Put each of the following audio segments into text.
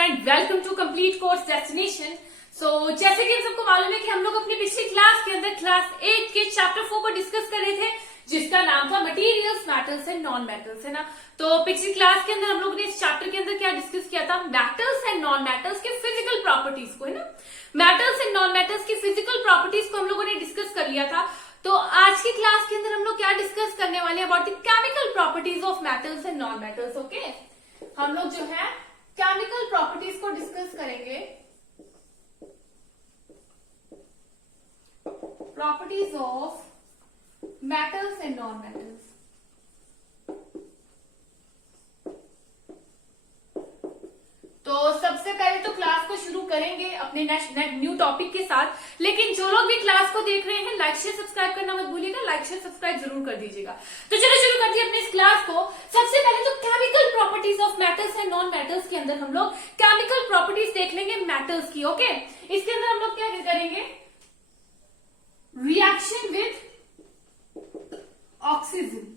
Friend, welcome to complete course destination. जैसे कि हम सबको मालूम है कि हम लोग अपनी पिछली क्लास के अंदर क्लास 8 के चैप्टर 4 को डिस्कस कर रहे थे, जिसका नाम था materials, metals and non metals, है ना। तो पिछली क्लास के अंदर हम लोग ने इस चैप्टर के अंदर क्या डिस्कस किया था? मेटल्स एंड नॉन मेटल्स के फिजिकल प्रॉपर्टीज को, है ना। मेटल्स एंड नॉन मेटल्स की फिजिकल प्रॉपर्टीज को हम लोगों ने डिस्कस कर लिया था। तो आज की क्लास के अंदर हम लोग क्या डिस्कस करने वाले हैं? About the chemical properties of metals and non metals. Okay, हम लोग जो है केमिकल प्रॉपर्टीज को डिस्कस करेंगे। Properties of metals and non metals. तो सबसे पहले तो क्लास को शुरू करेंगे अपने न्यू टॉपिक के साथ। लेकिन जो लोग भी क्लास को देख रहे हैं, लाइक शेयर सब्सक्राइब करना मत भूलिएगा। लाइक शेयर सब्सक्राइब जरूर कर दीजिएगा। तो चलो शुरू करते हैं अपने इस क्लास को। सबसे पहले तो chemical properties of metals and non metals के अंदर हम लोग केमिकल प्रॉपर्टीज देख लेंगे मेटल्स की। ओके, इसके अंदर हम लोग क्या करेंगे? Reaction with oxygen.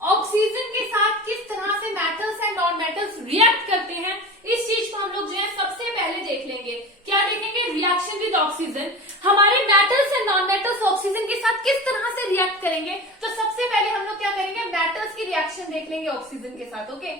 ऑक्सीजन के साथ किस तरह से metals and non metals react करते हैं, इस चीज को हम लोग जो है सबसे पहले देख लेंगे। क्या देखेंगे? Reaction with oxygen. हमारे metals and non metals oxygen के साथ किस तरह से रिएक्ट करेंगे? तो सबसे पहले हम लोग क्या करेंगे? मेटल्स की रिएक्शन देख लेंगे ऑक्सीजन के साथ। ओके,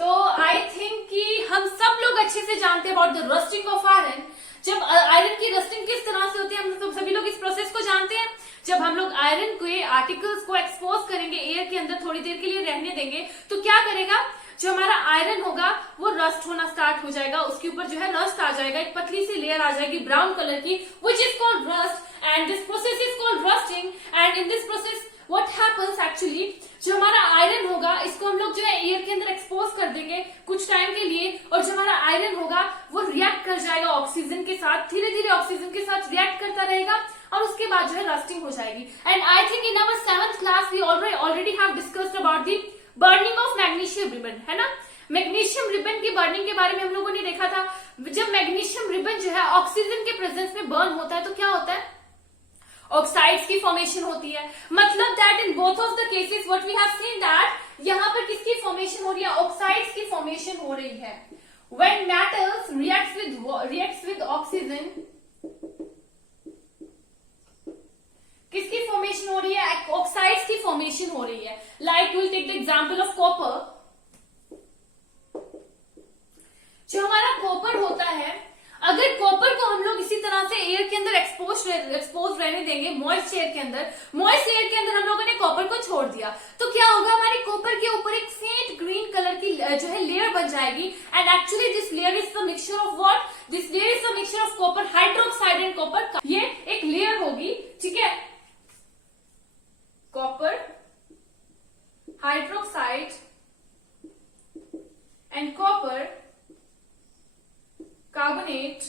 तो आई थिंक कि हम सब लोग अच्छे से जानते हैं about the rusting of iron. जब आयरन की रस्टिंग किस तरह से होती है, हम सभी लोग इस प्रोसेस को जानते हैं। जब हम लोग आयरन के आर्टिकल्स को एक्सपोज करेंगे, एयर के अंदर थोड़ी देर के लिए रहने देंगे, तो क्या करेगा? जो हमारा आयरन होगा वो रस्ट होना स्टार्ट हो जाएगा। उसके ऊपर जो है रस्ट आ जाएगा, एक पतली सी लेयर आ जाएगी ब्राउन कलर की, which is called rust, and this process is called rusting. And in this process what happens actually, जो हमारा आयरन होगा इसको हम लोग जो है एयर के अंदर एक्सपोज कर देंगे कुछ टाइम के लिए, और जो हमारा आयरन होगा वो रिएक्ट कर जाएगा ऑक्सीजन के साथ, धीरे धीरे ऑक्सीजन के साथ रिएक्ट करता रहेगा, और उसके बाद जो है रस्टिंग हो जाएगी। And I think in our 7th class we already have discussed about the burning of magnesium ribbon, है ना। मैग्नीशियम रिबन की बर्निंग के बारे में हम लोगों ने देखा था। जब मैग्नीशियम रिबन जो है ऑक्सीजन के प्रेजेंस में बर्न होता है तो क्या होता है? ऑक्साइड्स की फॉर्मेशन होती है। मतलब that in both of the cases what we have seen that यहाँ पर किसकी फॉर्मेशन हो रही है? ऑक्साइड्स की फॉर्मेशन हो रही है। When metals reacts with oxygen, किसकी फॉर्मेशन हो रही है? ऑक्साइड्स की फॉर्मेशन हो रही है। Like will take the example of copper. जो हमारा कॉपर होता है, अगर कॉपर को हम लोग इसी तरह से एयर के अंदर एक्सपोज रहने देंगे, मॉइस्ट एयर के अंदर, मॉइस्ट एयर के अंदर हम लोगों ने कॉपर को छोड़ दिया, तो क्या होगा? हमारे कॉपर के ऊपर एक फेंट ग्रीन कलर की जो है लेयर बन जाएगी। And actually this layer is the mixture of what? This layer is the mixture of copper hydroxide and copper. ये एक लेयर होगी, ठीक है, copper hydroxide and copper carbonate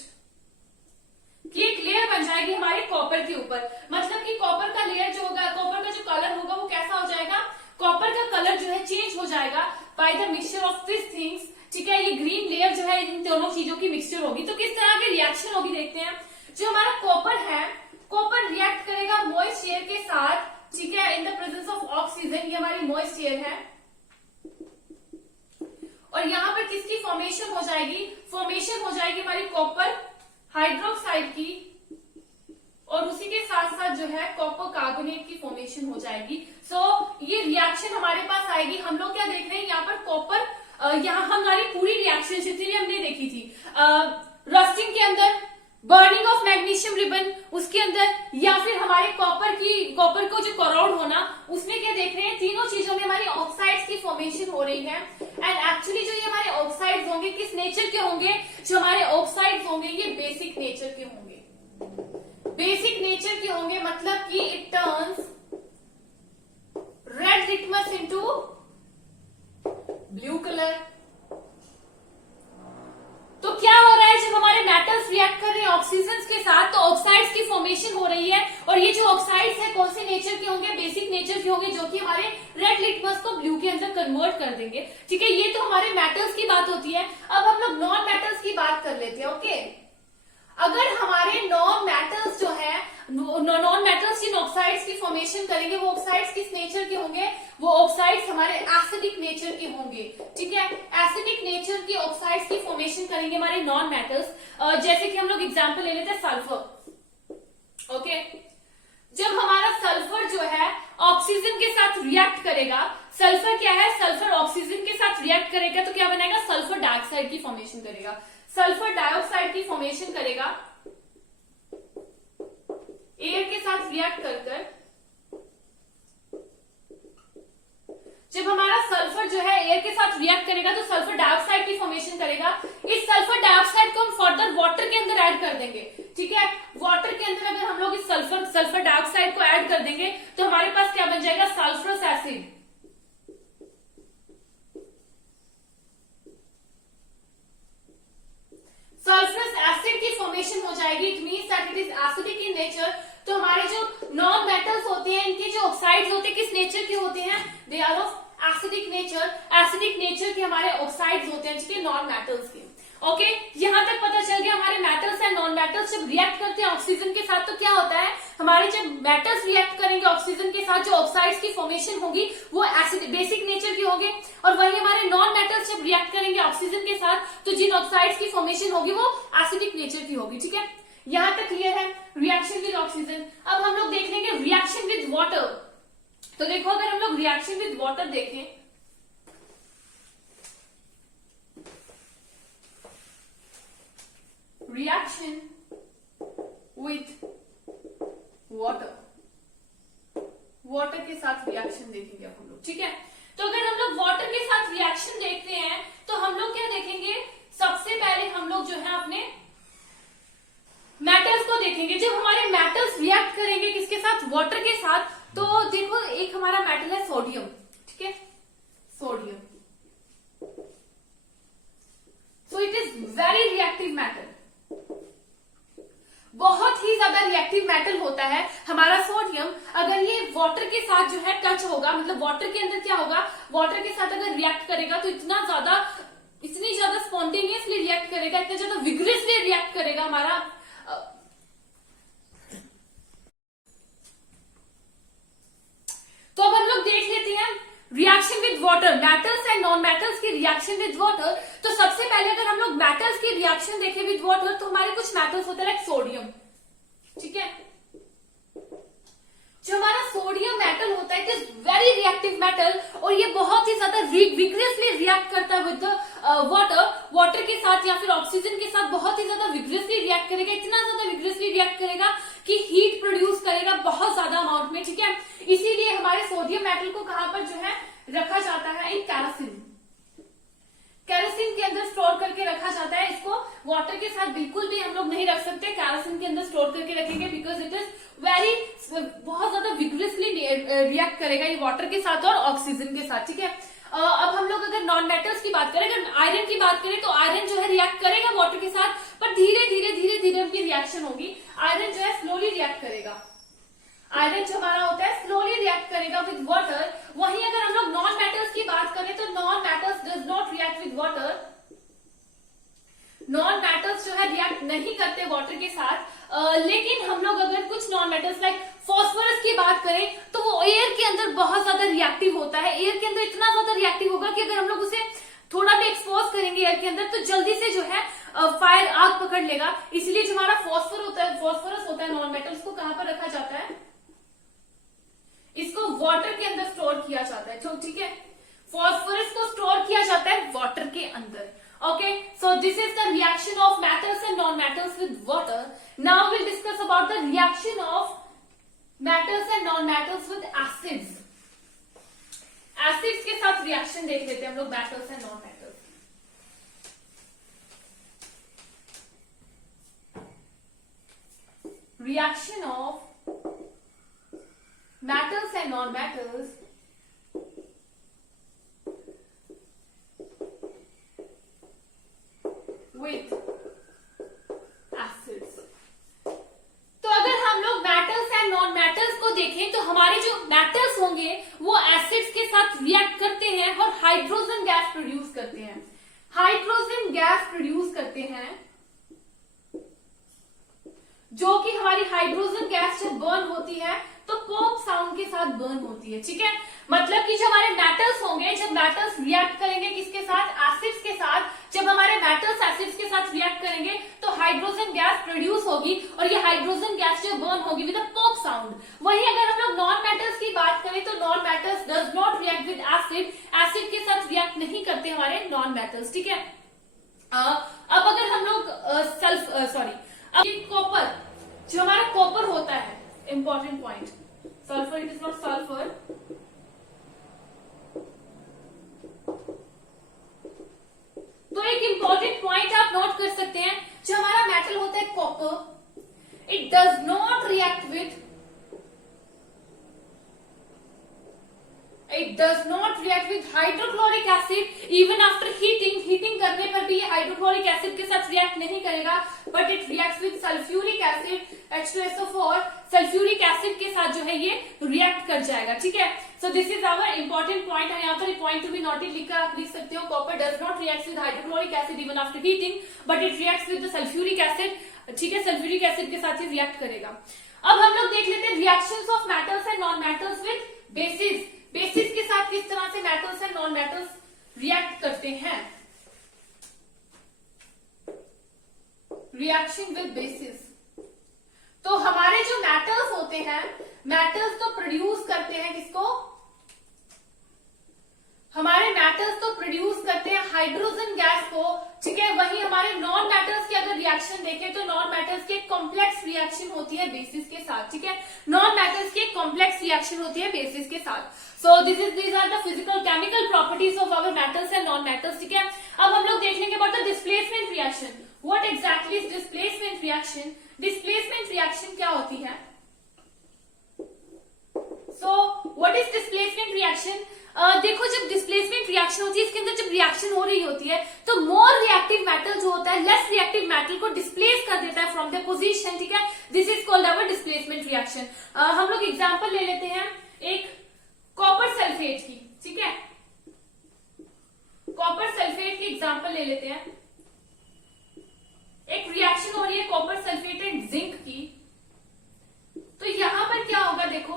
की एक लेयर बन जाएगी हमारे कॉपर के ऊपर। मतलब कि कॉपर का लेयर जो होगा, कॉपर का जो कलर होगा वो कैसा हो जाएगा? कॉपर का कलर जो है चेंज हो जाएगा by the mixture of this things, ठीक है। ये ग्रीन लेयर जो है इन दोनों चीजों की मिक्सचर होगी। तो किस तरह की रिएक्शन होगी देखते हैं। जो हमारा कॉपर है, कॉपर रिएक्ट करेगा मॉइस्ट एयर के साथ, ठीक है, in the presence of oxygen. ये हमारी मॉइस्ट एयर है, और यहां पर किसकी फॉर्मेशन हो जाएगी? फॉर्मेशन हो जाएगी हमारी कॉपर हाइड्रोक्साइड की, और उसी के साथ साथ जो है कॉपर कार्बोनेट की फॉर्मेशन हो जाएगी। ये रिएक्शन हमारे पास आएगी। हम लोग क्या देख रहे हैं यहाँ पर? कॉपर, यहाँ हमारी पूरी रिएक्शन जितनी हमने देखी थी, रस्टिंग के अंदर, बर्निंग ऑफ मैग्नीशियम रिबन उसके अंदर, या फिर हमारे कॉपर को जो करोड होना, उसमें क्या देख रहे हैं? तीनों चीजों में हमारी ऑक्साइड्स की फॉर्मेशन हो रही है। एंड एक्चुअली जो ये हमारे ऑक्साइड्स होंगे किस नेचर के होंगे? जो हमारे ऑक्साइड्स होंगे ये बेसिक नेचर के होंगे। बेसिक नेचर के होंगे मतलब कि it turns red litmus into blue colour. तो क्या हो रहा है? जब हमारे मेटल्स रिएक्ट कर रहे हैं ऑक्सीजन के साथ, तो ऑक्साइड्स की फॉर्मेशन हो रही है, और ये जो ऑक्साइड्स है कौन से नेचर के होंगे? बेसिक नेचर के होंगे, जो कि हमारे रेड लिटमस को ब्लू के अंदर कन्वर्ट कर देंगे, ठीक है। ये तो हमारे मेटल्स की बात होती है। अब हम लोग नॉन मेटल्स की बात कर लेते हैं। ओके, अगर हमारे नॉन मेटल्स जो है, नॉन मेटल्स इन ऑक्साइड्स की फॉर्मेशन करेंगे वो ऑक्साइड्स किस नेचर के होंगे, वो ऑक्साइड्स हमारे एसिडिक नेचर के होंगे। ठीक है, एसिडिक नेचर के ऑक्साइड्स की फॉर्मेशन करेंगे हमारे नॉन मेटल्स। जैसे कि हम लोग एग्जांपल ले लेते हैं सल्फर। ओके, जब हमारा सल्फर जो है ऑक्सीजन के साथ रिएक्ट करेगा, सल्फर क्या है, सल्फर ऑक्सीजन के साथ रिएक्ट करेगा तो क्या बनाएगा, सल्फर डाइऑक्साइड की फॉर्मेशन करेगा। सल्फर डाइऑक्साइड की फॉर्मेशन करेगा एयर के साथ रिएक्ट कर। जब हमारा सल्फर जो है एयर के साथ रिएक्ट करेगा तो सल्फर डाइऑक्साइड की फॉर्मेशन करेगा। इस सल्फर डाइऑक्साइड को हम फर्दर वाटर के अंदर ऐड कर देंगे। ठीक है, वाटर के अंदर अगर हम लोग इस सल्फर डाइऑक्साइड को ऐड कर देंगे तो हमारे पास क्या बन जाएगा, सल्फरस एसिड। सल्फरस एसिड की फॉर्मेशन हो जाएगी। It means that it is acidic in nature. तो हमारे जो नॉन मेटल्स होते हैं इनके जो ऑक्साइड्स होते हैं किस नेचर के होते हैं, they are of acidic nature. Acidic nature के हमारे ऑक्साइड्स होते हैं जिसके नॉन मेटल्स के। ओके, यहां तक पता चल गया हमारे मेटल्स एंड नॉन मेटल्स जब रिएक्ट करते हैं ऑक्सीजन के साथ तो क्या होता है, हमारे जब मेटल्स रिएक्ट करेंगे ऑक्सीजन के साथ जो ऑक्साइड्स की फॉर्मेशन होगी वो एसिड बेसिक नेचर की होगी, और वही हमारे नॉन मेटल्स जब रिएक्ट करेंगे ऑक्सीजन के साथ तो जिन ऑक्साइड्स की फॉर्मेशन होगी वो एसिडिक नेचर की होगी। ठीक है, यहां तक क्लियर है रिएक्शन विद ऑक्सीजन। अब हम लोग देख लेंगे रिएक्शन विद वाटर। तो देखो अगर हम लोग रिएक्शन विद वाटर देखें, रिएक्शन विथ वाटर, वाटर के साथ रिएक्शन देखेंगे अब हम लोग। ठीक है, तो अगर हम लोग वाटर के साथ रिएक्शन देखते हैं तो हम लोग क्या देखेंगे, सबसे पहले हम लोग जो है अपने मेटल्स को देखेंगे। जब हमारे मेटल्स रिएक्ट करेंगे किसके साथ, वाटर के साथ, तो देखो एक हमारा मेटल है सोडियम। ठीक है, sodium, so it is very reactive metal, बहुत ही ज्यादा रिएक्टिव मेटल होता है हमारा सोडियम। अगर ये वाटर के साथ जो है टच होगा, मतलब वाटर के अंदर क्या होगा, वाटर के साथ अगर रिएक्ट करेगा तो इतनी ज्यादा स्पॉन्टेनियसली रिएक्ट करेगा, इतना ज्यादा विग्रेसली रिएक्ट करेगा हमारा। तो अब हम लोग देख लेते हैं reaction with water, metals and non metals की रिएक्शन विद वाटर। तो सबसे पहले अगर हम लोग मेटल्स की रिएक्शन देखें विद वाटर तो हमारे कुछ मेटल्स होते हैं लाइक सोडियम। ठीक है, जो हमारा सोडियम मेटल होता है it is very reactive metal, और ये बहुत ही ज्यादा विग्रेसली रिएक्ट करता है विद वाटर के साथ या फिर ऑक्सीजन के साथ बहुत ही ज्यादा विग्रेसली रिएक्ट करेगा, इतना ज्यादा विग्रेसली रिएक्ट करेगा कि हीट प्रोड्यूस करेगा बहुत ज्यादा अमाउंट में। ठीक है, इसीलिए हमारे सोडियम मेटल को कहां पर जो है रखा जाता है, इन कैरोसिन, कैरोसिन के अंदर स्टोर करके रखा जाता है। इसको वाटर के साथ बिल्कुल भी हम लोग नहीं रख सकते, कैरोसिन के अंदर स्टोर करके रखेंगे बिकॉज इट इज वेरी बहुत ज्यादा विग्रेसली रिएक्ट करेगा ये वाटर के साथ और ऑक्सीजन के साथ। ठीक है, अब हम लोग अगर नॉन मेटल्स की बात करें, अगर आयरन की बात करें तो आयरन जो है रिएक्ट करेगा वाटर के साथ, पर धीरे धीरे उनकी रिएक्शन होगी। आयरन जो है स्लोली रिएक्ट करेगा, आयरन जो हमारा होता है स्लोली रिएक्ट करेगा विद वाटर। वहीं अगर हम लोग नॉन मेटल्स की बात करें तो non metals does not react with water, non metals जो है रिएक्ट नहीं करते वाटर के साथ। लेकिन हम लोग अगर कुछ नॉन मेटल्स लाइक फास्फोरस की बात करें तो वो एयर के अंदर बहुत ज्यादा रिएक्टिव होता है, एयर के अंदर इतना ज्यादा रिएक्टिव होगा कि अगर हम लोग उसे थोड़ा भी एक्सपोज करेंगे एयर के अंदर तो जल्दी से जो है फायर आग पकड़ लेगा। इसलिए जो हमारा फास्फोरस होता है नॉन मेटल, उसको कहां पर रखा जाता है, इसको वाटर के अंदर स्टोर किया जाता है। ठीक है, फास्फोरस को स्टोर किया जाता है वाटर के अंदर। Okay, so this is the reaction of metals and non-metals with water. Now we'll discuss about the reaction of metals and non-metals with acids. Acids के साथ reaction देख लेते हैं हम लोग metals and non-metals. Reaction of metals and non-metals with acids. तो अगर हम लोग मेटल्स एंड नॉन मेटल्स को देखें तो हमारे जो मेटल्स होंगे वो एसिड्स के साथ रिएक्ट करते हैं और हाइड्रोजन गैस प्रोड्यूस करते हैं, हाइड्रोजन गैस प्रोड्यूस करते हैं, जो कि हमारी हाइड्रोजन गैस जब बर्न होती है तो साउंड के साथ बर्न होती है, ठीक है। मतलब कि जो हमारे मेटल्स होंगे, जब मेटल्स रिएक्ट करेंगे किसके साथ, एसिड्स के साथ, जब हमारे मेटल्स एसिड्स के साथ रिएक्ट करेंगे तो हाइड्रोजन गैस प्रोड्यूस होगी और ये हाइड्रोजन गैस जो बर्न होगी विद अ पॉप साउंड। वही अगर हम लोग नॉन मेटल्स की बात करें तो non metals does not react with acid, acid के साथ रिएक्ट नहीं करते हमारे नॉन मेटल्स, ठीक है। अब अगर हम लोग कॉपर, जो हमारा कॉपर होता है, important point, sulphur, it is not sulphur, तो एक इंपॉर्टेंट पॉइंट आप नोट कर सकते हैं, जो हमारा मेटल होता है copper, it does not react with hydrochloric acid even after heating करने पर भी ये हाइड्रोक्लोरिक एसिड के साथ रिएक्ट नहीं करेगा, but it reacts with sulphuric acid H2SO4, sulphuric acid के साथ जो है ये रिएक्ट कर जाएगा, ठीक है। So this is our important point, और यहाँ पर पॉइंट टू बी नोटेड लिखकर आप लिख सकते हो, copper does not react with hydrochloric acid even after heating, but it reacts with sulphuric acid, ठीक है, सल्फ्यूरिक एसिड के साथ ही रिएक्ट करेगा। अब हम लोग देख लेते हैं reactions of metals and non metals with basis. Basis के साथ किस तरह से metals and non metals react करते हैं। रिएक्शन विद बेसिस, तो हमारे जो मेटल्स होते हैं, मेटल्स तो प्रोड्यूस करते हैं किसको, हमारे मेटल्स तो प्रोड्यूस करते हैं हाइड्रोजन गैस को, ठीक है। वही हमारे नॉन मेटल्स की अगर रिएक्शन देखें तो नॉन मेटल्स की एक कॉम्प्लेक्स रिएक्शन होती है बेसिस के साथ, ठीक है। नॉन मेटल्स की एक कॉम्प्लेक्स रिएक्शन होती है बेसिस के साथ। So these are the physical chemical properties of our metals and non metals, ठीक है। अब हम लोग देख लेंगे about the displacement reaction. What exactly is displacement reaction. Displacement reaction क्या होती है। So what is displacement reaction. देखो, जब डिस्प्लेसमेंट रिएक्शन होती है, इसके अंदर जब रिएक्शन हो रही होती है तो मोर रिएक्टिव मेटल जो होता है लेस रिएक्टिव मेटल को डिस्प्लेस कर देता है फ्रॉम द पोजीशन, ठीक है। This is called our displacement reaction. हम लोग एग्जांपल ले लेते हैं एक कॉपर सल्फेट की, ठीक है। कॉपर सल्फेट की एग्जांपल ले लेते हैं। एक रिएक्शन हो रही है कॉपर सल्फेट एंड जिंक की, तो यहां पर क्या होगा, देखो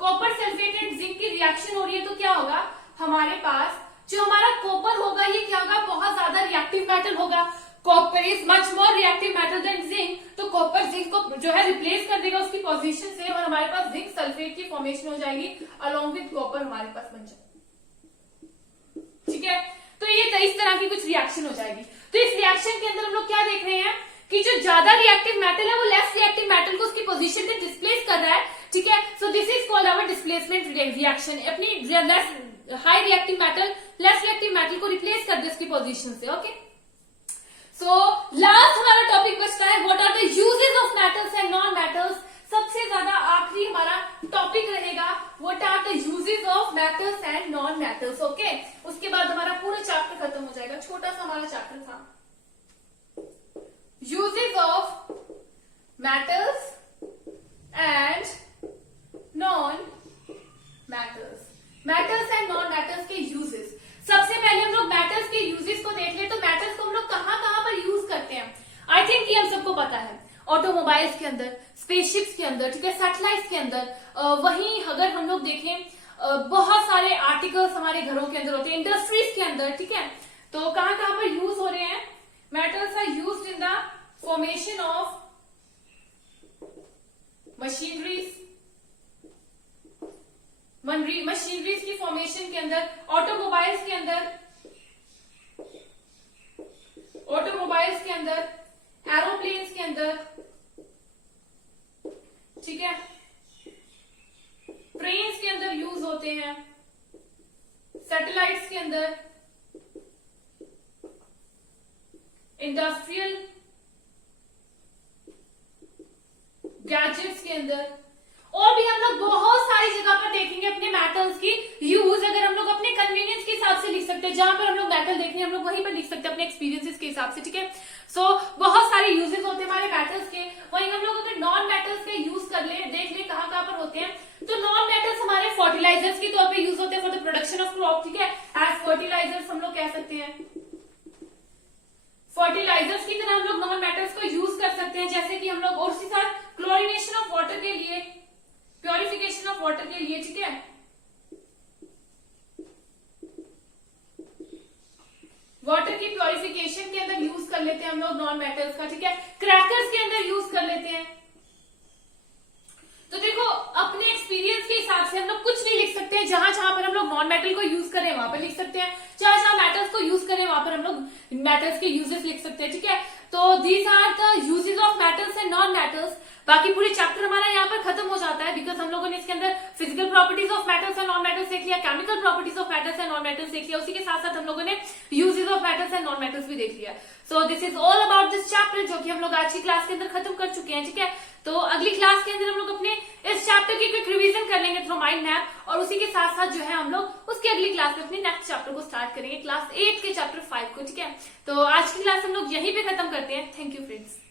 कॉपर सल्फेट एंड जिंक की रिएक्शन हो रही है तो क्या होगा, हमारे पास जो हमारा कॉपर होगा ये क्या होगा, बहुत ज्यादा रिएक्टिव मेटल होगा। Copper is much more reactive metal than zinc, तो कॉपर जिंक को जो है रिप्लेस कर देगा उसकी पोजीशन से, और हमारे पास जिंक सल्फेट की फॉर्मेशन हो जाएगी अलोंग विद कॉपर हमारे पास बन जाएगी, ठीक है। तो ये इस तरह की कुछ रिएक्शन हो जाएगी। तो इस रिएक्शन के अंदर हम लोग क्या देख रहे हैं कि जो ज्यादा रिएक्टिव मेटल है वो लेस रिएक्टिव मेटल को उसकी पोजीशन पे डिस्प्लेस कर रहा है, ठीक है। So this is called our displacement reaction. अपनी less high reactive metal less reactive metal को रिप्लेस कर दे उसकी पोजीशन से, ओके। सो लास्ट हमारा टॉपिक बचता है what are the uses of metals and non metals. सबसे ज्यादा आखिरी हमारा टॉपिक रहेगा what are the uses of metals and non metals, okay. उसके बाद हमारा पूरा चैप्टर खत्म हो जाएगा। छोटा सा हमारा चैप्टर था uses of metals and non metals. Metals and non metals के यूजेस। सबसे पहले हम लोग मेटल्स के यूजेस को देख ले, तो मेटल्स को हम लोग कहां कहां पर यूज करते हैं। आई थिंक ये हम सबको पता है, ऑटोमोबाइल्स के अंदर, स्पेसशिप्स के अंदर, ठीक है, सैटेलाइट्स के अंदर। वहीं अगर हम लोग देखें बहुत सारे आर्टिकल्स हमारे घरों के अंदर होते हैं, इंडस्ट्रीज के अंदर, ठीक है। तो कहां कहां पर यूज हो रहे हैं, metals are used in the formation of machineries की फॉर्मेशन के अंदर, ऑटोमोबाइल्स के अंदर, एरोप्लेन्स के अंदर, ठीक है, ट्रेन्स के अंदर यूज होते हैं, सैटेलाइट्स के अंदर, इंडस्ट्रियल गैजेट्स के अंदर, और भी हम लोग बहुत सारी जगह पर देखेंगे अपने मेटल्स की यूज। अगर हम लोग अपने कन्वीनियंस के हिसाब से लिख सकते हैं, जहां पर हम लोग मेटल देखने हम लोग वहीं पर लिख सकते हैं अपने एक्सपीरियंसेस के हिसाब से, ठीक है। सो बहुत सारे यूजेस होते हैं हमारे मेटल्स के। वहीं हम लोग अगर नॉन मेटल्स का यूज कर ले, देख ले कहां कहां पर होते हैं, तो नॉन मेटल्स हमारे फर्टिलाइजर्स के तौर पर यूज होते हैं for the production of crop, ठीक है। एज फर्टिलाइजर्स हम लोग कह सकते हैं, फर्टिलाइजर्स की तरह हम लोग नॉन मेटल्स को यूज कर सकते हैं, जैसे कि हम लोग और साथ क्लोरिनेशन ऑफ वाटर के लिए प्योरिफिकेशन ऑफ वाटर के लिए, ठीक है। वाटर की प्योरिफिकेशन के अंदर यूज कर लेते हैं हम लोग नॉन मेटल्स का, ठीक है। क्रैकर्स के अंदर यूज कर लेते हैं। तो देखो अपने एक्सपीरियंस के हिसाब से हम लोग कुछ नहीं लिख सकते हैं, जहां जहां पर हम लोग नॉन मेटल को यूज करें वहां पर लिख सकते हैं, जहां जहां मेटल्स को यूज करें वहां पर हम लोग मेटल्स के यूजेस लिख सकते हैं, ठीक है। तो these are the uses of metals and non metals. बाकी पूरी चैप्टर हमारा यहाँ पर खत्म हो जाता है, बिकॉज हम लोगों ने इसके अंदर physical properties of metals and non metals देख लिया, chemical properties of metals and non metals देख लिया, उसी के साथ साथ हम लोगों ने uses of metals and non metals भी देख लिया। सो this is all about this chapter, जो कि हम लोग आज की क्लास के अंदर खत्म कर चुके हैं, ठीक है। तो अगली क्लास के अंदर हम लोग अपने इस चैप्टर की क्विक रिवीजन कर लेंगे थ्रू माइंड मैप, और उसी के साथ साथ जो है हम लोग उसकी अगली क्लास में अपने नेक्स्ट चैप्टर को स्टार्ट करेंगे, क्लास 8 के चैप्टर 5 को, ठीक है। तो आज की क्लास हम लोग यहीं पे खत्म करते हैं। Thank you friends.